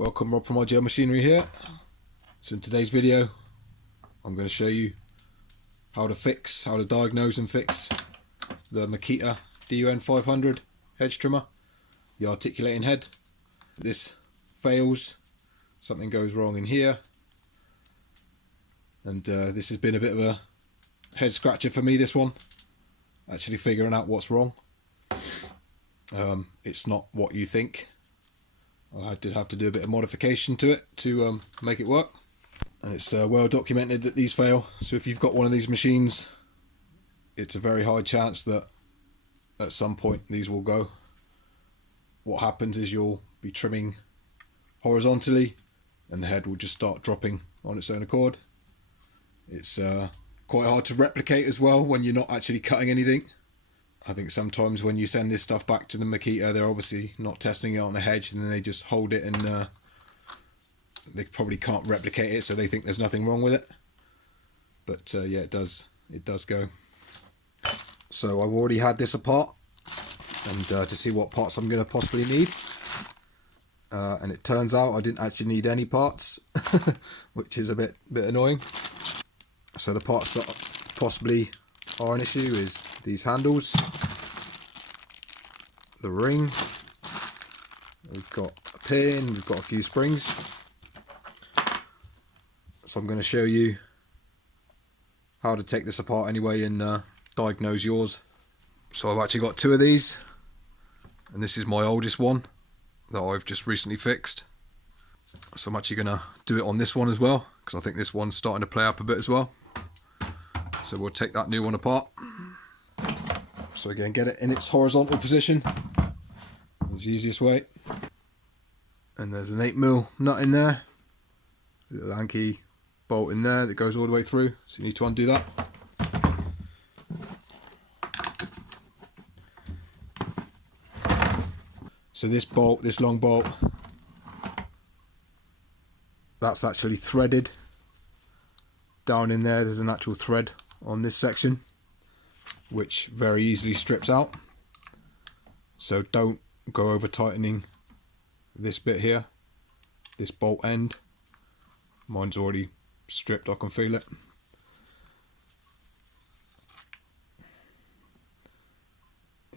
Welcome, Rob from RGL Machinery here. So in today's video I'm going to show you how to diagnose and fix the MAKITA DUN500 hedge trimmer, the articulating head. This fails, something goes wrong in here, and this has been a bit of a head scratcher for me, this one, actually figuring out what's wrong. It's not what you think. I did have to do a bit of modification to it to make it work, and it's well documented that these fail. So if you've got one of these machines, it's a very high chance that at some point these will go. What happens is you'll be trimming horizontally and the head will just start dropping on its own accord. It's quite hard to replicate as well when you're not actually cutting anything. I think sometimes when you send this stuff back to the MAKITA, they're obviously not testing it on a hedge, and then they just hold it, and they probably can't replicate it, so they think there's nothing wrong with it. But yeah, it does go. So I've already had this apart, and to see what parts I'm going to possibly need, and it turns out I didn't actually need any parts, which is a bit annoying. So the parts that possibly are an issue is these handles, the ring, we've got a pin, we've got a few springs. So I'm going to show you how to take this apart anyway and diagnose yours. So I've actually got two of these, and this is my oldest one that I've just recently fixed. So I'm actually going to do it on this one as well, because I think this one's starting to play up a bit as well. So we'll take that new one apart. So again, get it in its horizontal position. That's the easiest way. And there's an 8mm nut in there. A little hanky bolt in there that goes all the way through. So you need to undo that. So this bolt, this long bolt, that's actually threaded. Down in there, there's an actual thread on this section, which very easily strips out. So don't go over tightening this bit here, this bolt end. Mine's already stripped, I can feel it.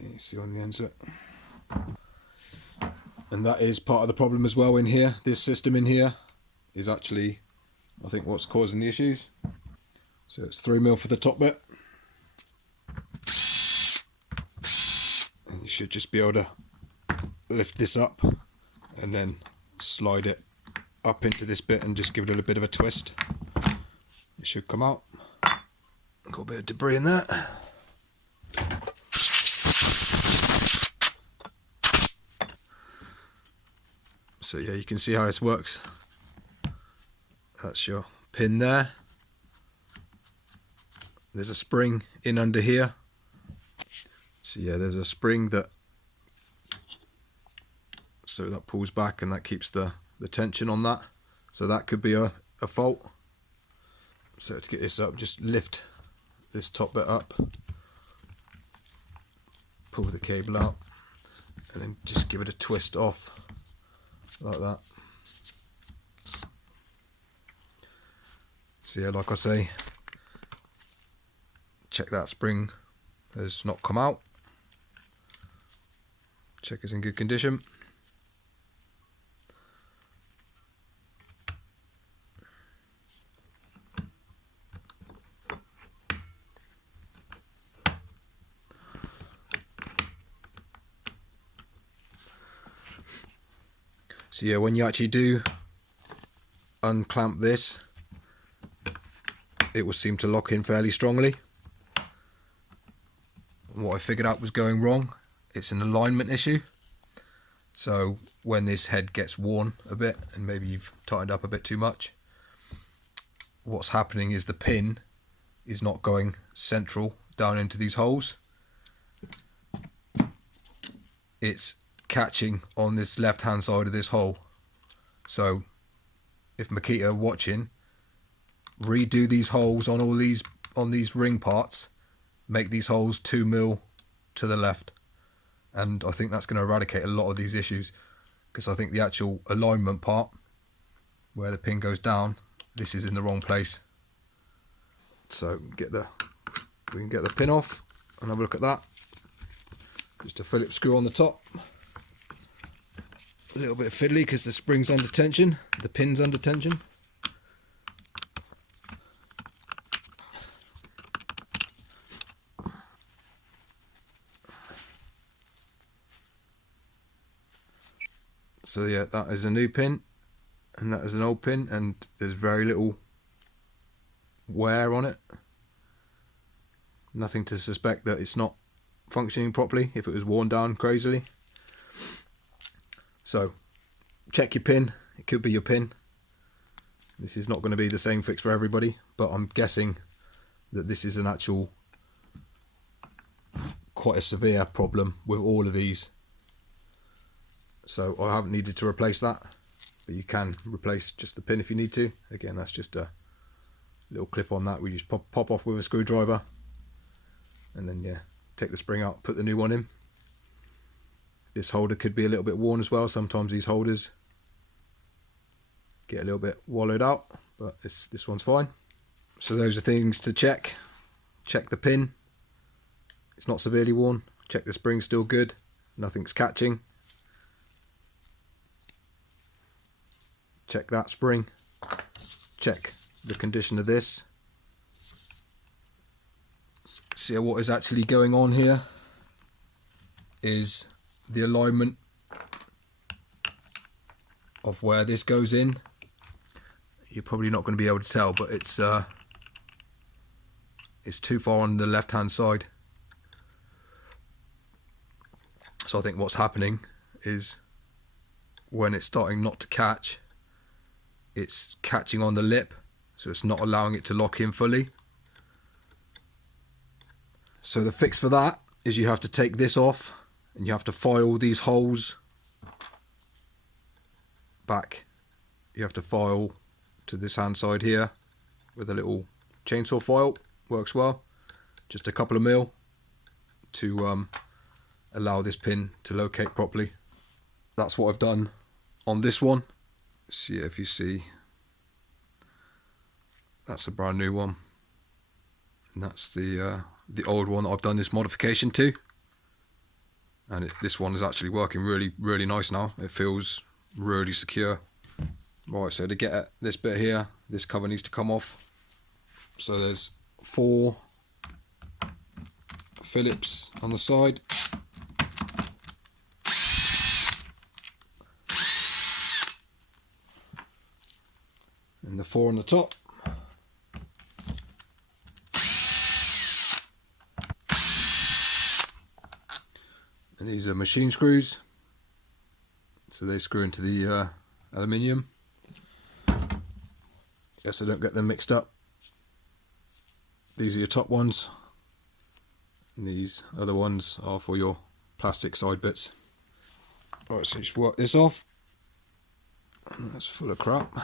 You see on the ends of it. And that is part of the problem as well in here. This system in here is actually, I think, what's causing the issues. So it's 3mm for the top bit. And you should just be able to lift this up and then slide it up into this bit and just give it a little bit of a twist. It should come out. Got a bit of debris in there. So yeah, you can see how this works. That's your pin there. There's a spring in under here. So yeah, there's a spring that pulls back, and that keeps the tension on that. So that could be a fault. So to get this up, just lift this top bit up, pull the cable out, and then just give it a twist off like that. So yeah, like I say, check that spring has not come out. Check it's in good condition. So yeah, when you actually do unclamp this, it will seem to lock in fairly strongly. And what I figured out was going wrong, it's an alignment issue. So when this head gets worn a bit, and maybe you've tightened up a bit too much, what's happening is the pin is not going central down into these holes. It's catching on this left hand side of this hole. So if MAKITA are watching, redo these holes on these ring parts, make these holes 2mm to the left, and I think that's going to eradicate a lot of these issues. because I think the actual alignment part where the pin goes down, this is in the wrong place. So we can get the pin off and have a look at that. Just a Phillips screw on the top. A little bit fiddly because the spring's under tension, the pin's under tension. So yeah, that is a new pin and that is an old pin, and there's very little wear on it. Nothing to suspect that it's not functioning properly if it was worn down crazily. So check your pin, it could be your pin. This is not going to be the same fix for everybody, but I'm guessing that this is an actual quite a severe problem with all of these. So I haven't needed to replace that, but you can replace just the pin if you need to. Again, that's just a little clip on that we just pop off with a screwdriver, and then yeah, take the spring out, put the new one in. This holder could be a little bit worn as well. Sometimes these holders get a little bit wallowed out, but this one's fine. So those are things to check. Check the pin, it's not severely worn. Check the spring's still good, nothing's catching. Check that spring. Check the condition of this. See what is actually going on here is the alignment of where this goes in. You're probably not going to be able to tell, but it's too far on the left hand side. So I think what's happening is when it's starting not to catch, it's catching on the lip, so it's not allowing it to lock in fully. So the fix for that is you have to take this off and you have to file these holes back. You have to file to this hand side here with a little chainsaw file, works well. Just a couple of mil to allow this pin to locate properly. That's what I've done on this one. See if you see, that's a brand new one, and that's the old one that I've done this modification to, and this one is actually working really nice now. It feels really secure. Right, so to get at this bit here, this cover needs to come off. So there's 4 Phillips on the side. And the 4 on the top. And these are machine screws, so they screw into the aluminium. Guess I don't get them mixed up. These are your top ones, and these other ones are for your plastic side bits. Right, so just work this off. That's full of crap.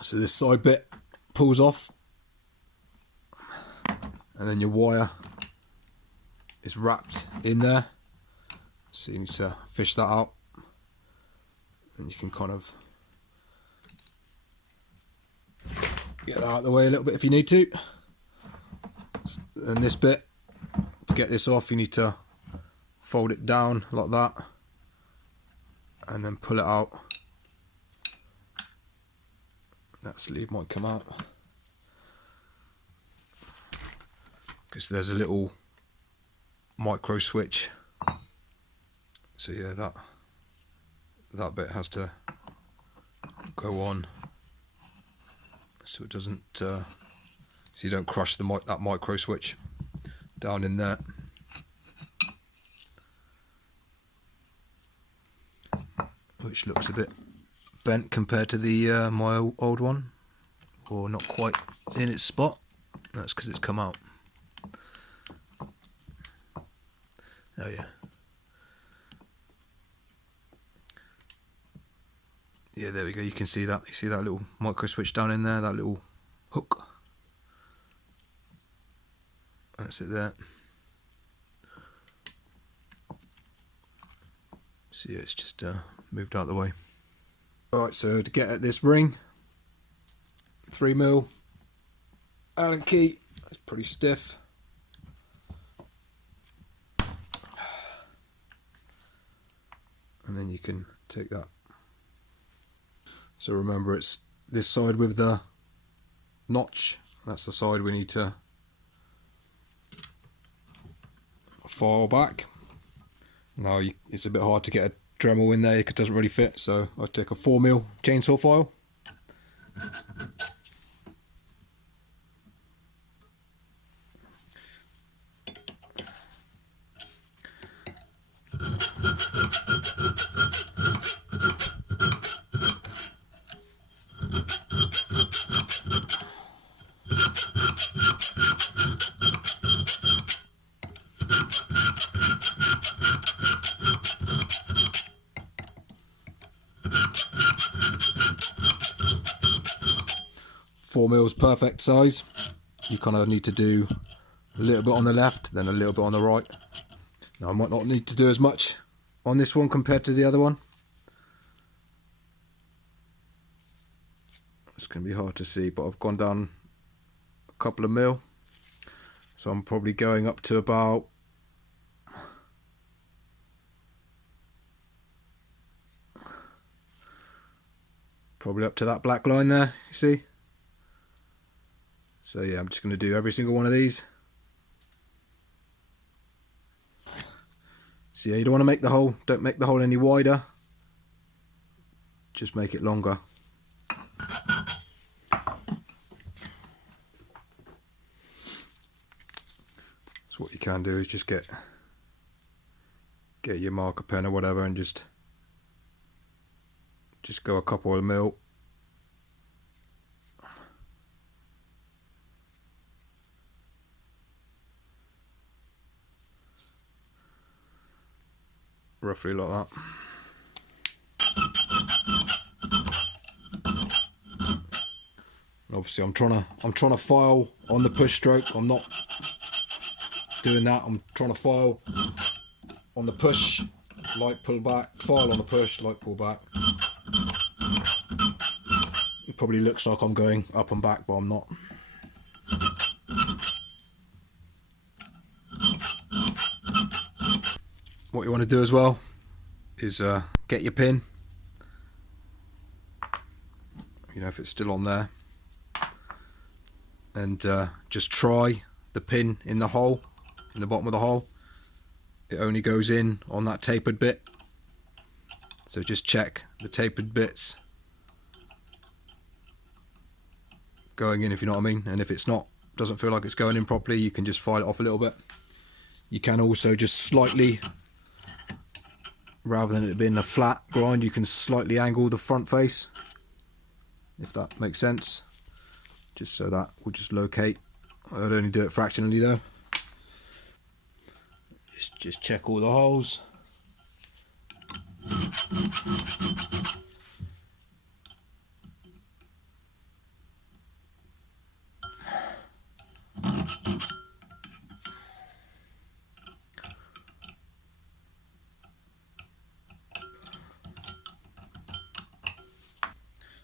So this side bit pulls off, and then your wire is wrapped in there, so you need to fish that out, and you can kind of get that out of the way a little bit if you need to. And this bit, to get this off, you need to fold it down like that and then pull it out. That sleeve might come out because there's a little micro switch, so yeah, that bit has to go on so it doesn't so you don't crush that micro switch down in there. Which looks a bit bent compared to the my old one, or not quite in its spot. That's because it's come out. Oh yeah. Yeah, there we go. You can see that. You see that little micro switch down in there, that little hook. That's it there. See, it's just moved out of the way. Alright, so to get at this ring, 3mm Allen key. It's pretty stiff. And then you can take that. So remember, it's this side with the notch. That's the side we need to file back. Now it's a bit hard to get a Dremel in there because it doesn't really fit, so I take a 4mm chainsaw file. Four mils perfect size. You kind of need to do a little bit on the left, then a little bit on the right. Now I might not need to do as much on this one compared to the other one. It's going to be hard to see, but I've gone down a couple of mil. So I'm probably going up to about up to that black line there, you see? So yeah, I'm just going to do every single one of these. So yeah, you don't want to make the hole, don't make the hole any wider, just make it longer. So what you can do is just get your marker pen or whatever and just go a couple of mil. Roughly like that. Obviously I'm trying to file on the push stroke. I'm not doing that. I'm trying to file on the push, light pull back, file on the push, light pull back. It probably looks like I'm going up and back, but I'm not. What you want to do as well is get your pin, you know, if it's still on there, and just try the pin in the hole, in the bottom of the hole. It only goes in on that tapered bit, so just check the tapered bits going in, if you know what I mean. And if it's not, doesn't feel like it's going in properly, you can just file it off a little bit. You can also just slightly, rather than it being a flat grind, you can slightly angle the front face, if that makes sense, just so that will just locate. I'd only do it fractionally though. Just check all the holes.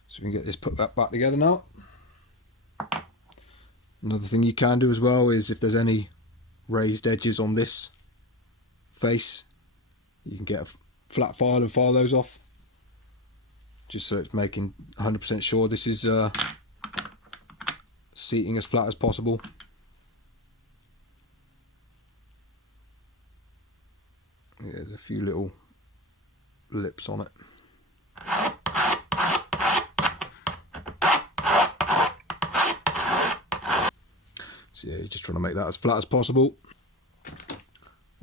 So we can get this put back together now. Another thing you can do as well is if there's any raised edges on this face, you can get a flat file and file those off, just so it's making 100% sure this is seating as flat as possible. Yeah, there's a few little lips on it. So yeah, you're just trying to make that as flat as possible.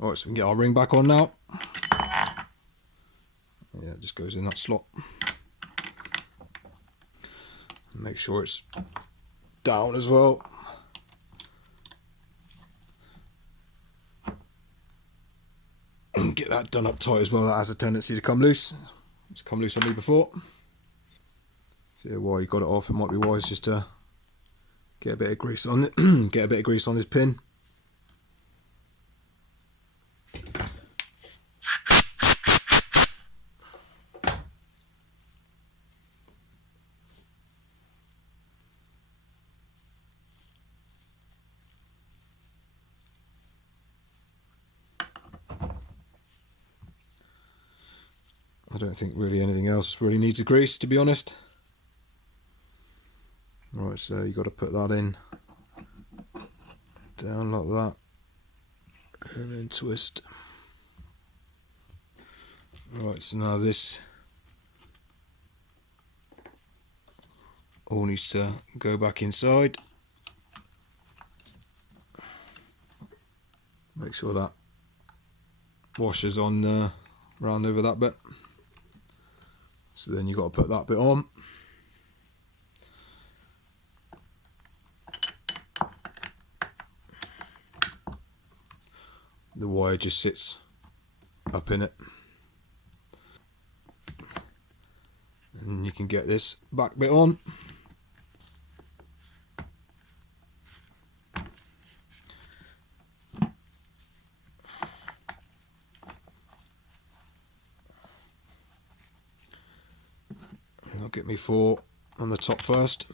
Alright, so we can get our ring back on now. Yeah, it just goes in that slot. Make sure it's down as well. And get that done up tight as well. That has a tendency to come loose. It's come loose on me before. So while you got it off, it might be wise just to get a bit of grease on it. Get a bit of grease on this pin. I don't think really anything else really needs a grease, to be honest. Right, so you got to put that in down like that, and then twist. Right, so now this all needs to go back inside. Make sure that washes on round over that bit. So then you've got to put that bit on. The wire just sits up in it. And you can get this back bit on. I'll get me 4 on the top first.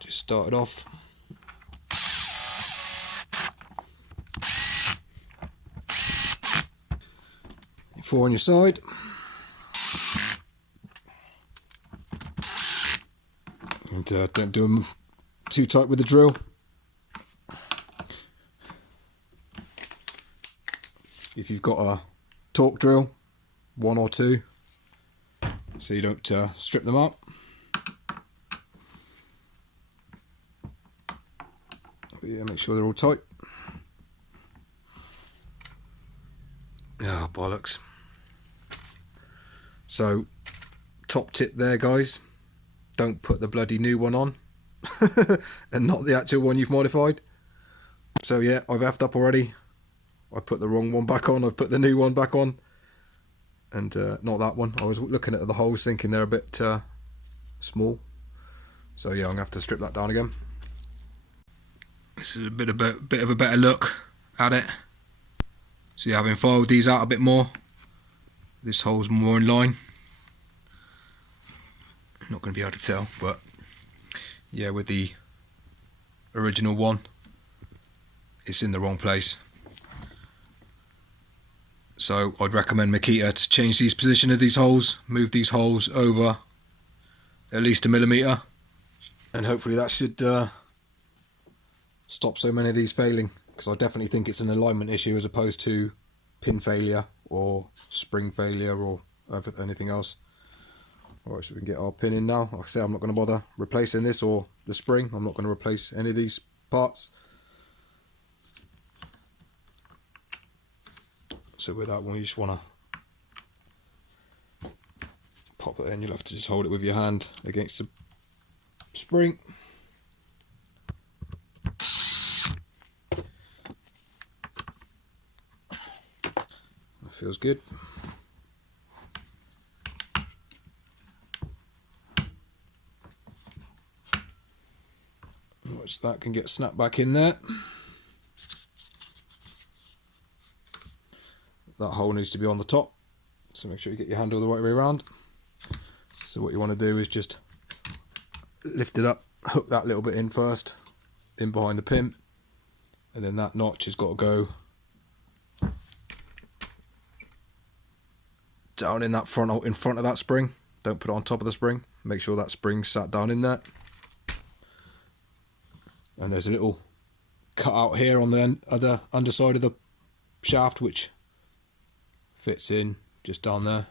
Just start it off. 4 on your side. And don't do them too tight with the drill. If you've got a torque drill, 1 or 2, so you don't strip them up. But yeah, make sure they're all tight. Ah, bollocks. So, top tip there, guys. Don't put the bloody new one on. And not the actual one you've modified. So yeah, I've effed up already. I put the wrong one back on. I've put the new one back on. And not that one. I was looking at the holes thinking they're a bit small. So yeah, I'm going to have to strip that down again. This is a bit of a better look at it. So yeah, having filed these out a bit more, this hole's more in line. Not going to be able to tell, but yeah, with the original one, it's in the wrong place. So I'd recommend Makita to change the position of these holes, move these holes over at least 1 millimeter, and hopefully that should stop so many of these failing, because I definitely think it's an alignment issue as opposed to pin failure or spring failure or anything else. Alright, so we can get our pin in now. Like I say, I'm not going to bother replacing this or the spring. I'm not going to replace any of these parts. So with that one, you just want to pop it in. You'll have to just hold it with your hand against the spring. That feels good. Which that can get snapped back in there. That hole needs to be on the top, so make sure you get your handle the right way around. So what you want to do is just lift it up, hook that little bit in first, in behind the pin, and then that notch has got to go down in that front of that spring. Don't put it on top of the spring. Make sure that spring's sat down in there. And there's a little cut out here on the other underside of the shaft which fits in just down there.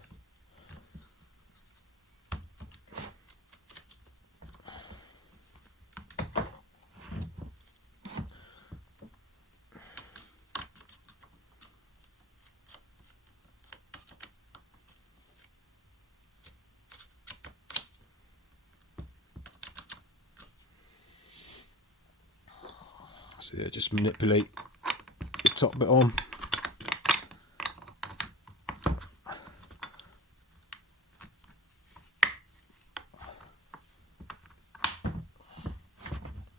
So yeah, just manipulate the top bit on.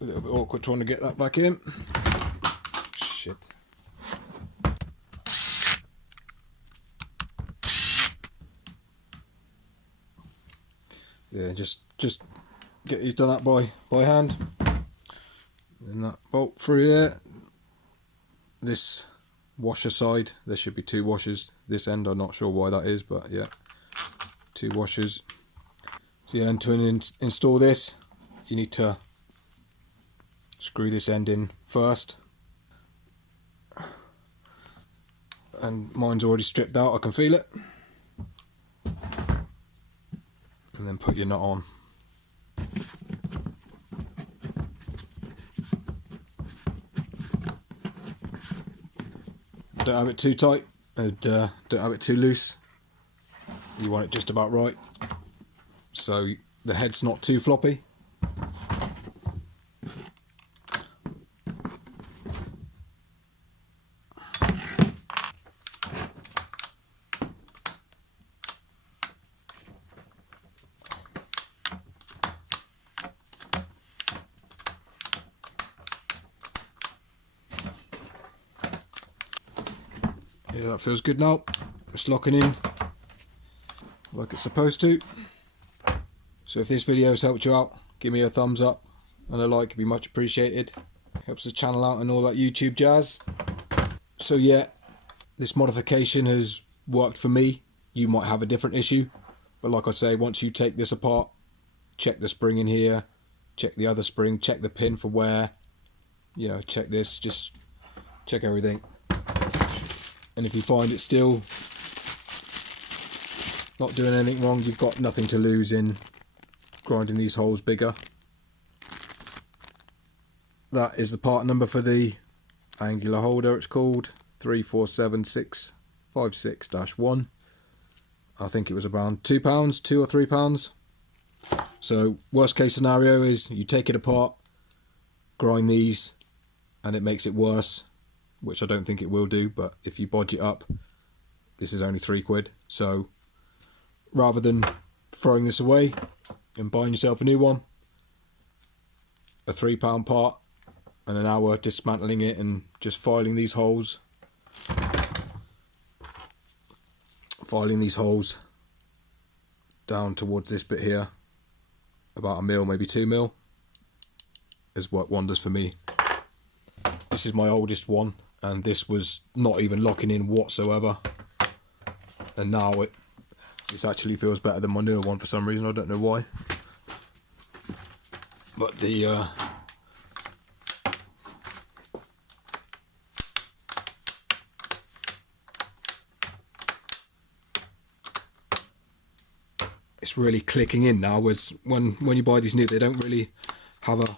little bit awkward trying to get that back in. Shit. Yeah, just get these done up by hand. And that bolt through there. This washer side, there should be 2 washers. This end, I'm not sure why that is, but yeah, 2 washers. So yeah, and to install this, you need to screw this end in first. And mine's already stripped out, I can feel it. And then put your nut on. Don't have it too tight, and don't have it too loose. You want it just about right, so the head's not too floppy. Yeah, that feels good now. It's locking in like it's supposed to. So if this video has helped you out, give me a thumbs up and a like, it'd be much appreciated. Helps the channel out and all that YouTube jazz. So yeah, this modification has worked for me. You might have a different issue, but like I say, once you take this apart, check the spring in here, check the other spring, check the pin for wear, you know, check this, just check everything. And if you find it's still not doing anything wrong, you've got nothing to lose in grinding these holes bigger. That is the part number for the angular holder. It's called 347656-1. I think it was around £2, £2 or £3. So worst case scenario is you take it apart, grind these, and it makes it worse, which I don't think it will do, but if you bodge it up, this is only £3. So rather than throwing this away and buying yourself a new one, a £3 part and an hour dismantling it and just filing these holes down towards this bit here, about 1 mil, maybe 2 mil, has worked wonders for me. This is my oldest one, and this was not even locking in whatsoever, and now it actually feels better than my newer one for some reason. I don't know why, but the it's really clicking in now. Whereas when you buy these new, they don't really have a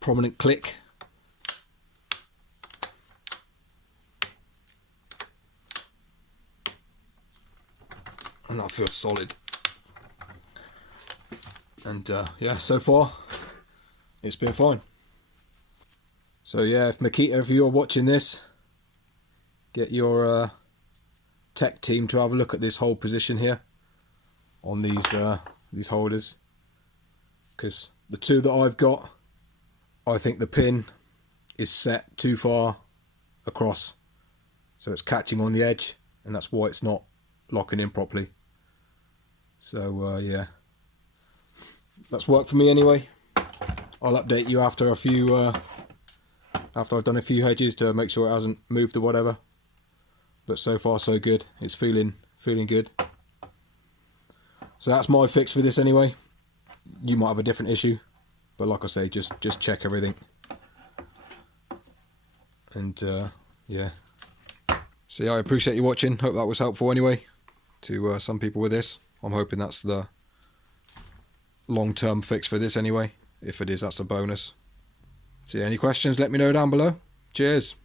prominent click. And that feels solid. And yeah, so far it's been fine. So yeah, if Makita, if you're watching this, get your tech team to have a look at this whole position here on these holders, because the two that I've got, I think the pin is set too far across, so it's catching on the edge, and that's why it's not locking in properly. So yeah, that's worked for me anyway. I'll update you after a few after I've done a few hedges to make sure it hasn't moved or whatever. But so far so good. It's feeling good. So that's my fix for this anyway. You might have a different issue, but like I say, just check everything. And yeah. So yeah, I appreciate you watching. Hope that was helpful anyway to some people with this. I'm hoping that's the long-term fix for this anyway. If it is, that's a bonus. So yeah, any questions, let me know down below. Cheers.